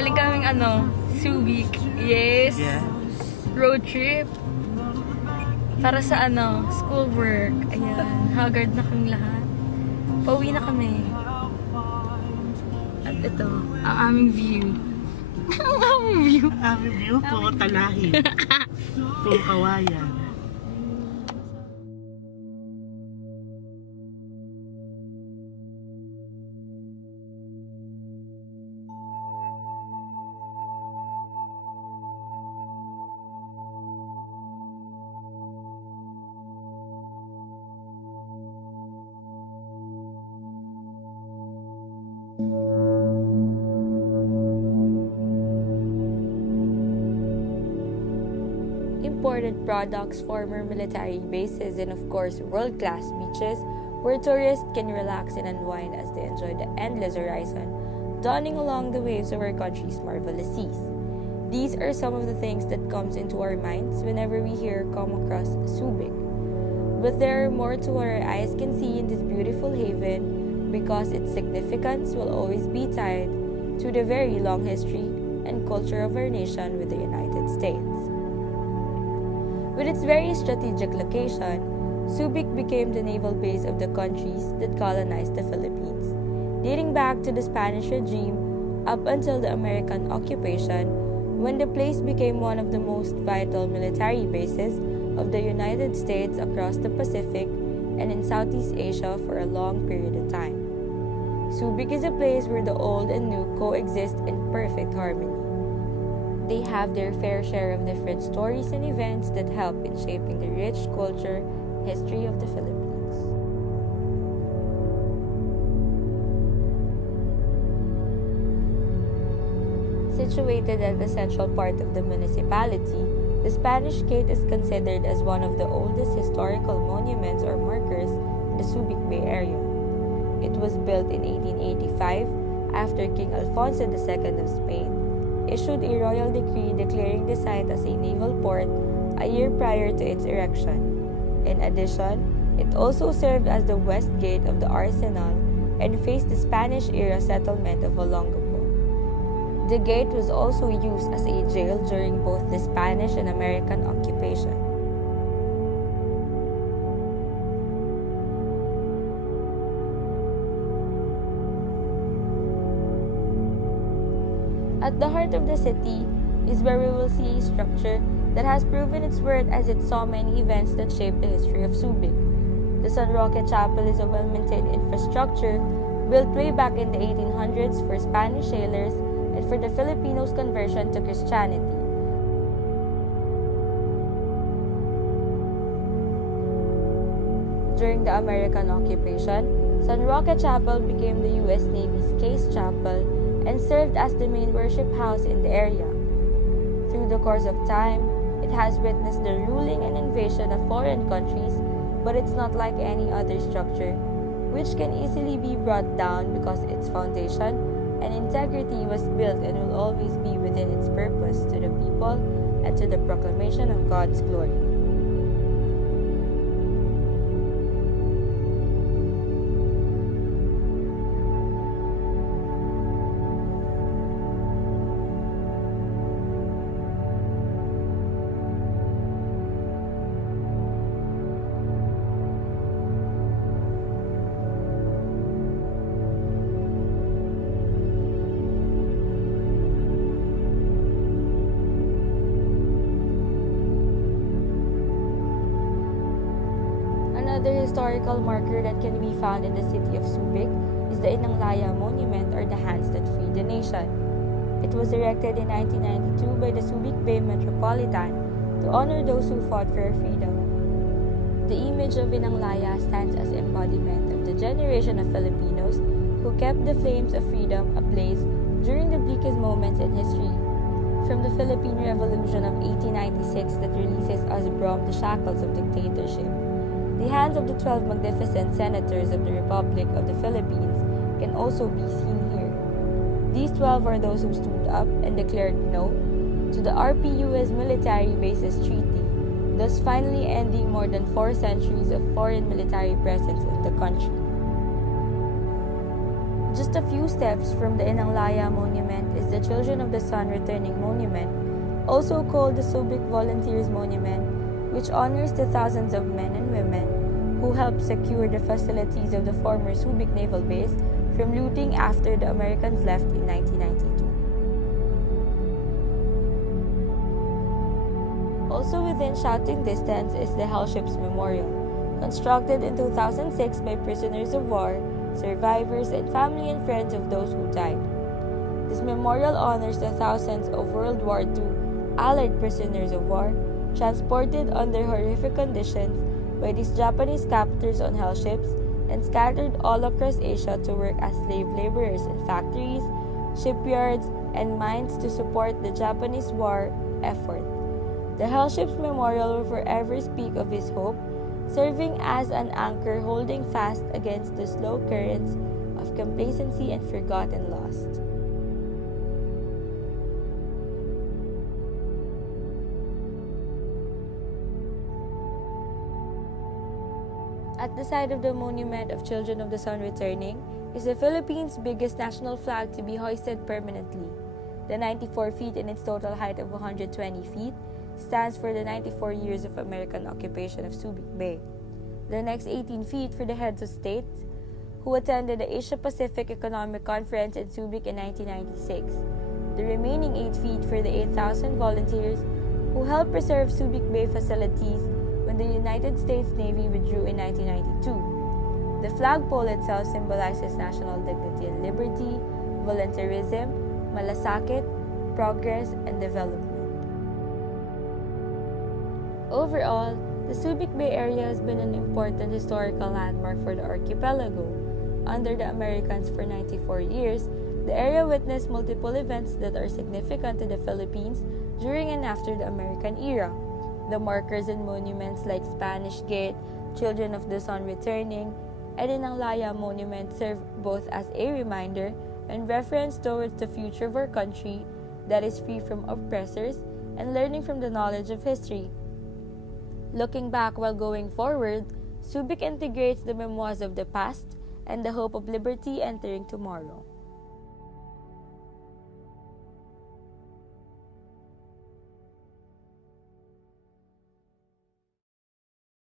Galing kaming Subic. Yes. Yeah. Road trip. Para sa schoolwork. Ayan. Haggard na kami lahat. Pauwi na kami. At ito, ang aming view. Ang aming view. Aming view po, talahi. Po kawayan. Imported products, former military bases, and of course, world-class beaches where tourists can relax and unwind as they enjoy the endless horizon dawning along the waves of our country's marvelous seas. These are some of the things that comes into our minds whenever we come across Subic. But there are more to what our eyes can see in this beautiful haven because its significance will always be tied to the very long history and culture of our nation with the United States. With its very strategic location, Subic became the naval base of the countries that colonized the Philippines, dating back to the Spanish regime up until the American occupation, when the place became one of the most vital military bases of the United States across the Pacific and in Southeast Asia for a long period of time. Subic is a place where the old and new coexist in perfect harmony. They have their fair share of different stories and events that help in shaping the rich culture, history of the Philippines. Situated at the central part of the municipality, the Spanish Gate is considered as one of the oldest historical monuments or markers in the Subic Bay area. It was built in 1885 after King Alfonso II of Spain issued a royal decree declaring the site as a naval port a year prior to its erection. In addition, it also served as the west gate of the arsenal and faced the Spanish-era settlement of Olongapo. The gate was also used as a jail during both the Spanish and American occupation. At the heart of the city is where we will see a structure that has proven its worth as it saw many events that shaped the history of Subic. The San Roque Chapel is a well-maintained infrastructure built way back in the 1800s for Spanish sailors and for the Filipinos' conversion to Christianity. During the American occupation, San Roque Chapel became the U.S. Navy's case chapel and served as the main worship house in the area. Through the course of time, it has witnessed the ruling and invasion of foreign countries, but it's not like any other structure, which can easily be brought down because its foundation and integrity was built and will always be within its purpose to the people and to the proclamation of God's glory. Another historical marker that can be found in the city of Subic is the Inanglaya Monument, or the Hands That Freed the Nation. It was erected in 1992 by the Subic Bay Metropolitan to honor those who fought for freedom. The image of Inanglaya stands as embodiment of the generation of Filipinos who kept the flames of freedom ablaze during the bleakest moments in history. From the Philippine Revolution of 1896 that releases us from the shackles of dictatorship, the hands of the 12 magnificent senators of the Republic of the Philippines can also be seen here. These 12 are those who stood up and declared no to the RPU's military bases treaty, thus finally ending more than 4 centuries of foreign military presence in the country. Just Just a few steps from the Inanglaya Monument is the Children of the Sun Returning Monument, also called the Subic Volunteers Monument, which honors the thousands of men and women who helped secure the facilities of the former Subic Naval Base from looting after the Americans left in 1992. Also within shouting distance is the Hellships Memorial, constructed in 2006 by prisoners of war, survivors, and family and friends of those who died. This memorial honors the thousands of World War II Allied prisoners of war transported under horrific conditions by these Japanese captors on hellships and scattered all across Asia to work as slave laborers in factories, shipyards, and mines to support the Japanese war effort. The Hellships Memorial will forever speak of his hope, serving as an anchor holding fast against the slow currents of complacency and forgotten lost. At the side of the Monument of Children of the Sun Returning is the Philippines' biggest national flag to be hoisted permanently. The 94 feet in its total height of 120 feet stands for the 94 years of American occupation of Subic Bay. The next 18 feet for the heads of state who attended the Asia-Pacific Economic Conference in Subic in 1996. The remaining 8 feet for the 8,000 volunteers who helped preserve Subic Bay facilities when the United States Navy withdrew in 1992. The flagpole itself symbolizes national dignity and liberty, volunteerism, malasakit, progress, and development. Overall, the Subic Bay area has been an important historical landmark for the archipelago. Under the Americans for 94 years, the area witnessed multiple events that are significant to the Philippines during and after the American era. The markers and monuments like Spanish Gate, Children of the Sun Returning, and Inanglaya Monument serve both as a reminder and reference towards the future of our country that is free from oppressors and learning from the knowledge of history. Looking back while going forward, Subic integrates the memoirs of the past and the hope of liberty entering tomorrow.